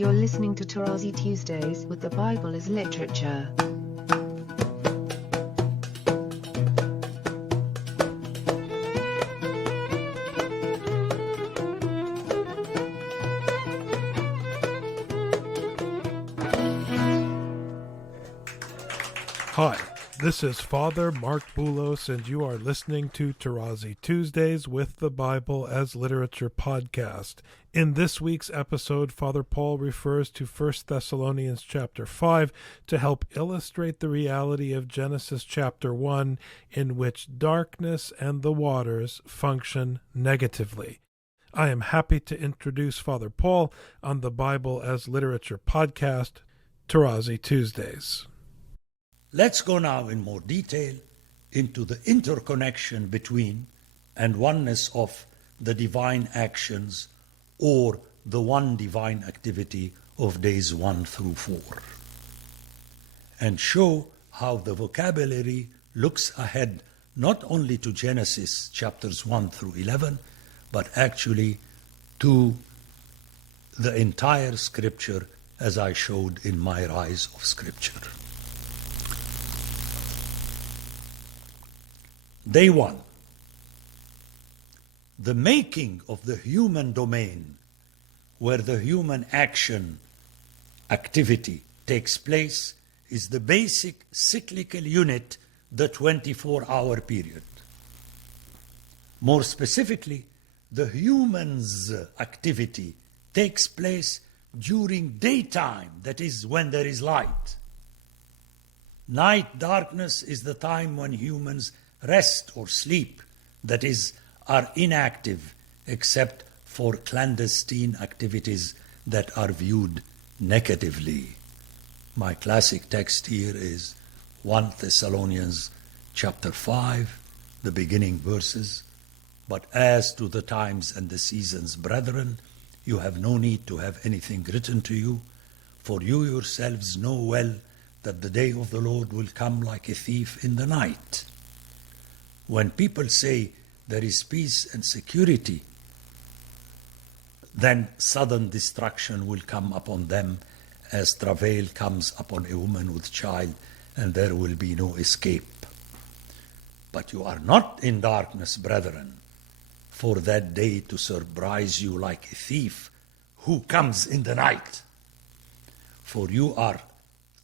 You're listening to Tarazi Tuesdays with the Bible as Literature. Hi, this is Father Mark Boulos, and you are listening to Tarazi Tuesdays with the Bible as Literature podcast. In this week's episode, Father Paul refers to 1 Thessalonians chapter 5 to help illustrate the reality of Genesis chapter 1, in which darkness and the waters function negatively. I am happy to introduce Father Paul on the Bible as Literature podcast, Tarazi Tuesdays. Let's go now in more detail into the interconnection between and oneness of the divine actions or the one divine activity of days 1 through 4, and show how the vocabulary looks ahead not only to Genesis chapters 1 through 11, but actually to the entire Scripture as I showed in my Rise of Scripture. Day 1. The making of the human domain, where the human activity takes place, is the basic cyclical unit, the 24-hour period. More specifically, the human's activity takes place during daytime, that is, when there is light. Night darkness is the time when humans rest or sleep, that is, are inactive except for clandestine activities that are viewed negatively. My classic text here is 1 Thessalonians chapter 5, the beginning verses. But as to the times and the seasons, brethren, you have no need to have anything written to you, for you yourselves know well that the day of the Lord will come like a thief in the night. When people say there is peace and security, then sudden destruction will come upon them as travail comes upon a woman with child, and there will be no escape. But you are not in darkness, brethren, for that day to surprise you like a thief who comes in the night. For you are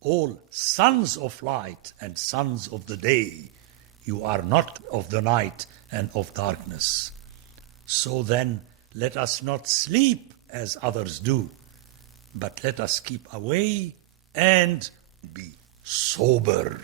all sons of light and sons of the day. You are not of the night and of darkness. So then, let us not sleep as others do, but let us keep away and be sober.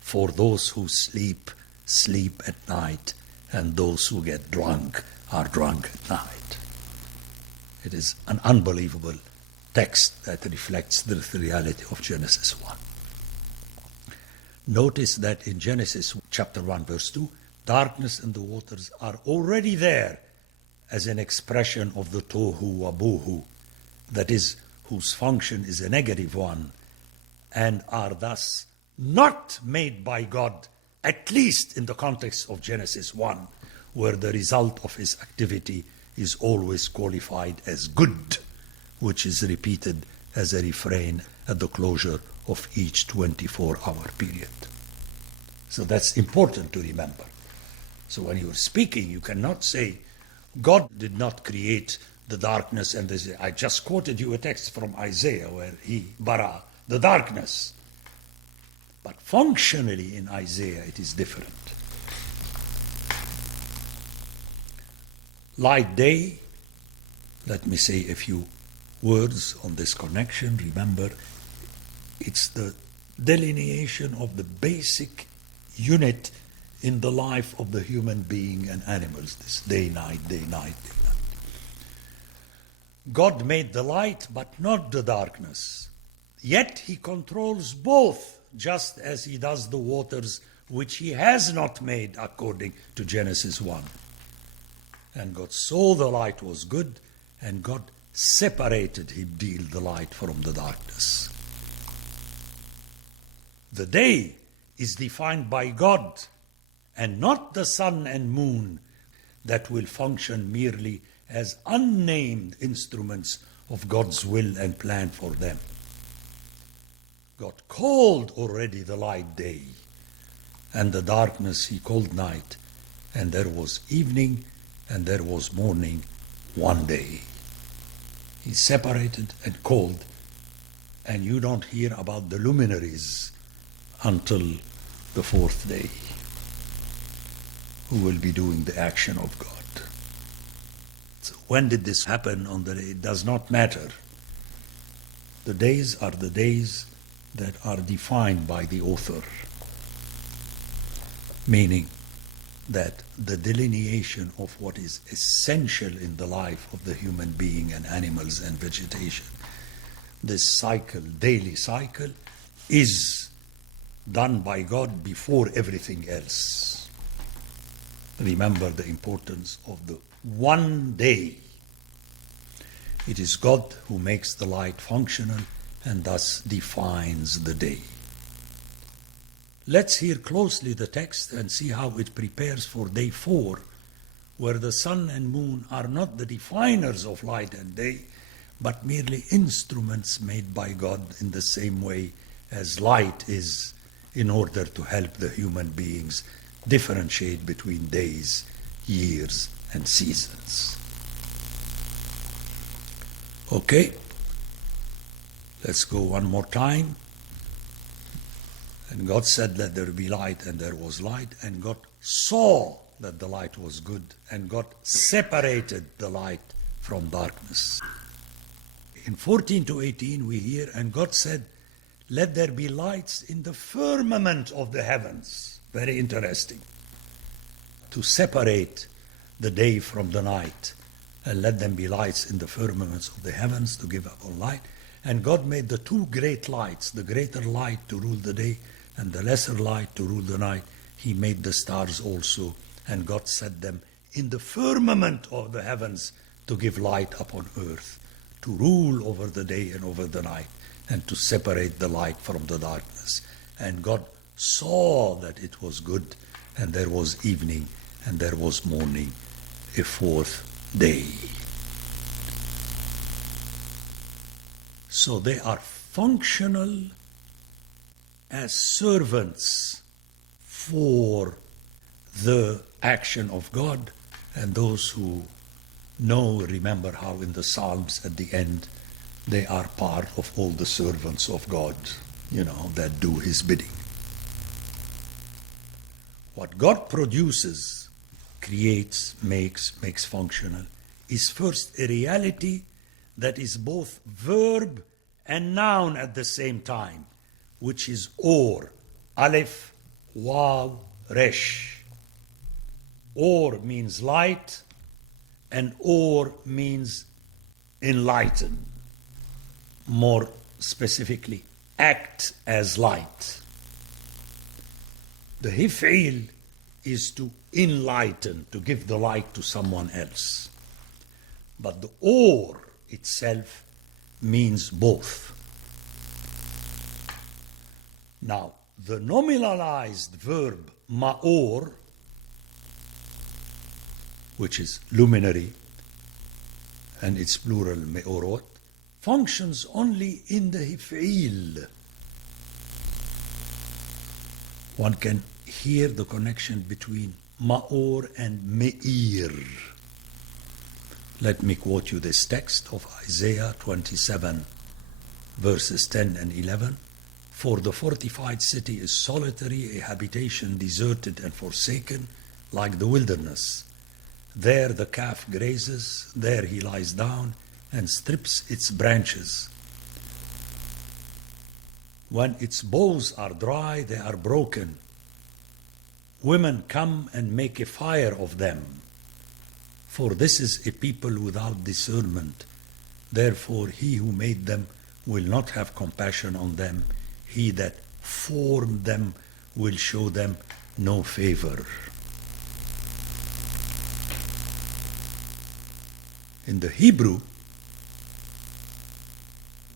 For those who sleep, sleep at night, and those who get drunk are drunk at night. It is an unbelievable text that reflects the reality of Genesis 1. Notice that in Genesis chapter 1 verse 2, darkness and the waters are already there as an expression of the tohu wabohu, that is, whose function is a negative one, and are thus not made by God, at least in the context of Genesis 1, where the result of his activity is always qualified as good, which is repeated as a refrain at the closure of each 24-hour period. So that's important to remember. So when you're speaking, you cannot say, God did not create the darkness and this. I just quoted you a text from Isaiah where he bara the darkness. But functionally in Isaiah it is different. Light day, let me say a few words on this connection. Remember, it's the delineation of the basic unit in the life of the human being and animals, this day, night, day, night, day, night. God made the light, but not the darkness. Yet he controls both, just as he does the waters, which he has not made, according to Genesis 1. And God saw the light was good, and God separated him, the light from the darkness. The day is defined by God, and not the sun and moon that will function merely as unnamed instruments of God's will and plan for them. God called already the light day, and the darkness he called night, and there was evening and there was morning one day. He separated and called, and you don't hear about the luminaries until the fourth day, who will be doing the action of God. So when did this happen on the day? It does not matter. The days are the days that are defined by the author, meaning that the delineation of what is essential in the life of the human being and animals and vegetation, this cycle, daily cycle, is done by God before everything else. Remember the importance of the one day. It is God who makes the light functional and thus defines the day. Let's hear closely the text and see how it prepares for day 4, where the sun and moon are not the definers of light and day, but merely instruments made by God in the same way as light is, in order to help the human beings differentiate between days, years, and seasons. Okay, let's go one more time. And God said, let there be light, and there was light, and God saw that the light was good, and God separated the light from darkness. In 14 to 18 we hear, and God said, let there be lights in the firmament of the heavens. Very interesting. To separate the day from the night, and let them be lights in the firmaments of the heavens to give up all light. And God made the two great lights, the greater light to rule the day and the lesser light to rule the night. He made the stars also, and God set them in the firmament of the heavens to give light upon earth, to rule over the day and over the night, and to separate the light from the darkness. And God saw that it was good, and there was evening, and there was morning, a fourth day. So they are functional as servants for the action of God, and those who know, remember how in the Psalms at the end, they are part of all the servants of God, that do his bidding. What God produces, creates, makes functional, is first a reality that is both verb and noun at the same time, which is or, aleph, waw, resh. Or means light, and or means enlighten. More specifically, act as light. The hif'il is to enlighten, to give the light to someone else. But the or itself means both. Now, the nominalized verb ma'or, which is luminary, and its plural me'orot, functions only in the hif'il. One can hear the connection between ma'or and me'ir. Let me quote you this text of Isaiah 27, verses 10 and 11. For the fortified city is solitary, a habitation deserted and forsaken, like the wilderness. There the calf grazes, there he lies down and strips its branches. When its boughs are dry, they are broken. Women come and make a fire of them. For this is a people without discernment. Therefore he who made them will not have compassion on them. He that formed them will show them no favor. In the Hebrew,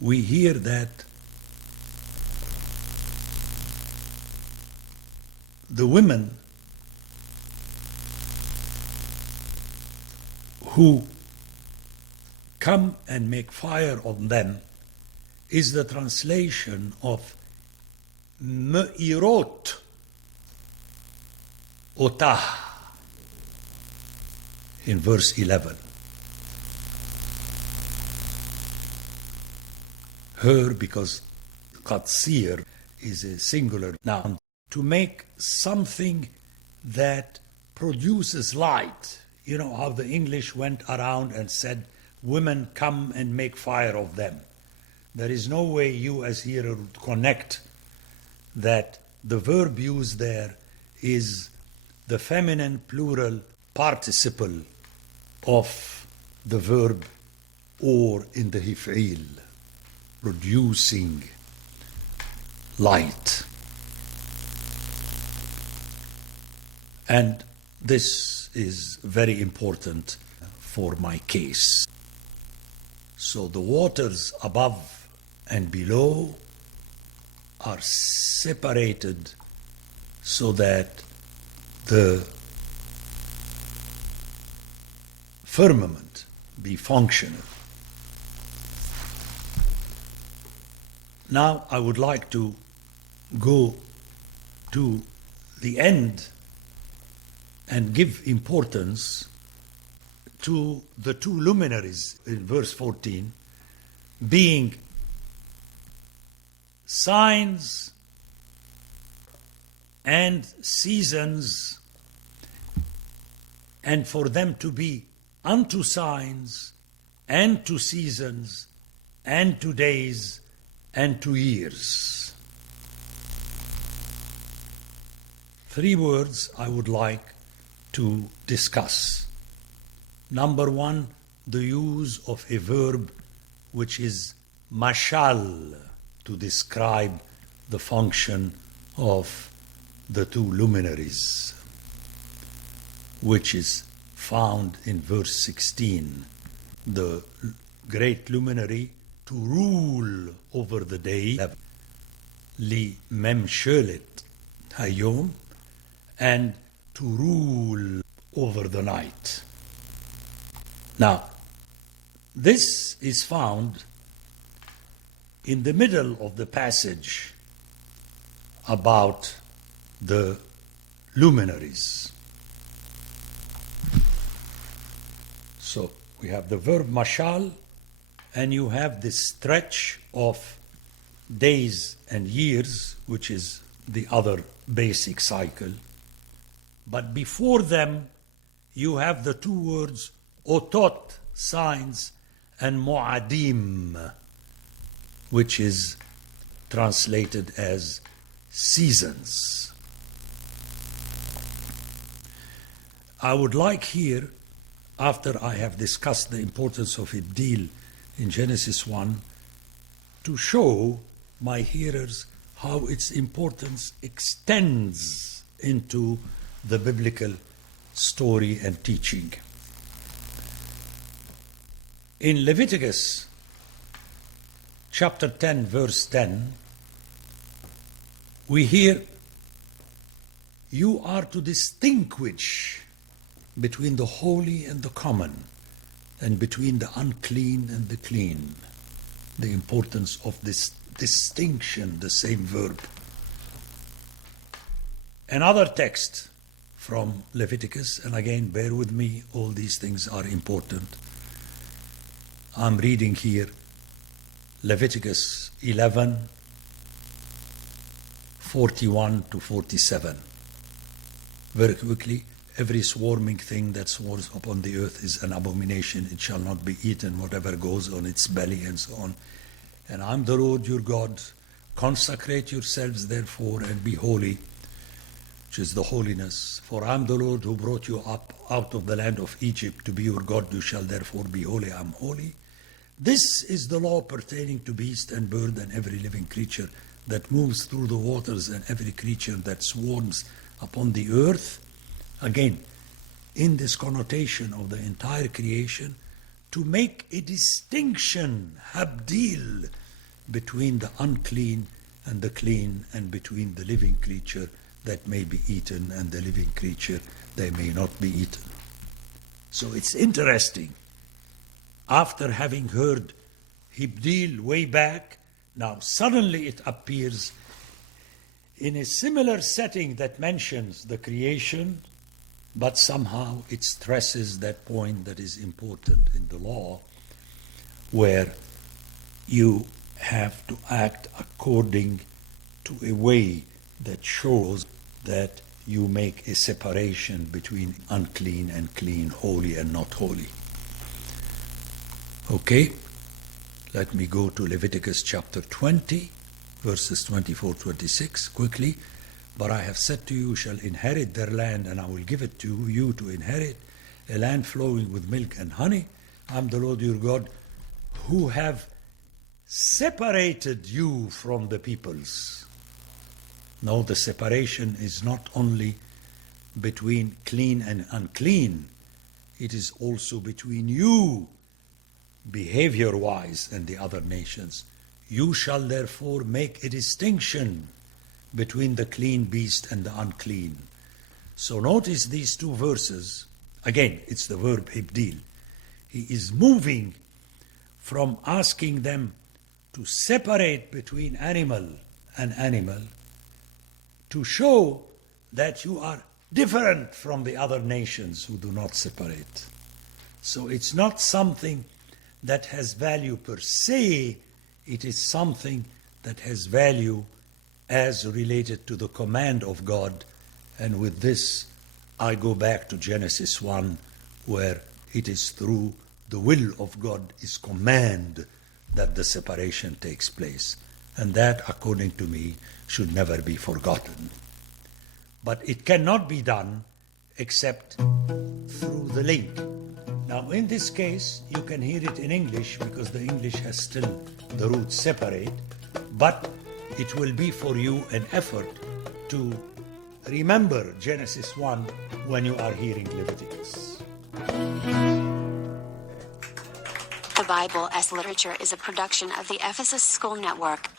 we hear that the women who come and make fire on them is the translation of me'irot otah in verse 11. Her, because qatsir is a singular noun, to make something that produces light. You know how the English went around and said, women come and make fire of them. There is no way you as hearer would connect that the verb used there is the feminine plural participle of the verb or in the hif'il, producing light. And this is very important for my case. So the waters above and below are separated so that the firmament be functional. Now I would like to go to the end and give importance to the two luminaries in verse 14 being signs and seasons, and for them to be unto signs and to seasons and to days and to years. Three words I would like to discuss. Number one, the use of a verb which is mashal to describe the function of the two luminaries, which is found in verse 16. The great luminary to rule over the day, li memshelet hayom, and to rule over the night. Now, this is found in the middle of the passage about the luminaries. So we have the verb mashal, and you have this stretch of days and years, which is the other basic cycle. But before them, you have the two words otot, signs, and mu'adim, which is translated as seasons. I would like here, after I have discussed the importance of Ibdil in Genesis 1, to show my hearers how its importance extends into the biblical story and teaching. In Leviticus chapter 10, verse 10, we hear, you are to distinguish between the holy and the common, and between the unclean and the clean. The importance of this distinction, the same verb. Another text from Leviticus, and again, bear with me, all these things are important. I'm reading here Leviticus 11, 41 to 47. Very quickly, every swarming thing that swarms upon the earth is an abomination. It shall not be eaten, whatever goes on its belly, and so on. And I'm the Lord your God. Consecrate yourselves therefore and be holy, which is the holiness. For I'm the Lord who brought you up out of the land of Egypt to be your God. You shall therefore be holy. I'm holy. This is the law pertaining to beast and bird and every living creature that moves through the waters and every creature that swarms upon the earth. Again, in this connotation of the entire creation, to make a distinction, habdil, between the unclean and the clean, and between the living creature that may be eaten and the living creature that may not be eaten. So it's interesting after having heard Hibdil way back, now suddenly it appears in a similar setting that mentions the creation, but somehow it stresses that point that is important in the law, where you have to act according to a way that shows that you make a separation between unclean and clean, holy and not holy. Okay, let me go to Leviticus chapter 20, verses 24-26, quickly. But I have said to you, you shall inherit their land, and I will give it to you to inherit, a land flowing with milk and honey. I am the Lord your God, who have separated you from the peoples. No, the separation is not only between clean and unclean, it is also between you, behavior-wise, and the other nations. You shall therefore make a distinction between the clean beast and the unclean. So notice these two verses. Again, it's the verb hibdil. He is moving from asking them to separate between animal and animal to show that you are different from the other nations who do not separate. So it's not something that has value per se, it is something that has value as related to the command of God. And with this, I go back to Genesis 1, where it is through the will of God, His command, that the separation takes place. And that, according to me, should never be forgotten. But it cannot be done except through the link. Now, in this case, you can hear it in English because the English has still the root separate, but it will be for you an effort to remember Genesis 1 when you are hearing Leviticus. The Bible as Literature is a production of the Ephesus School Network.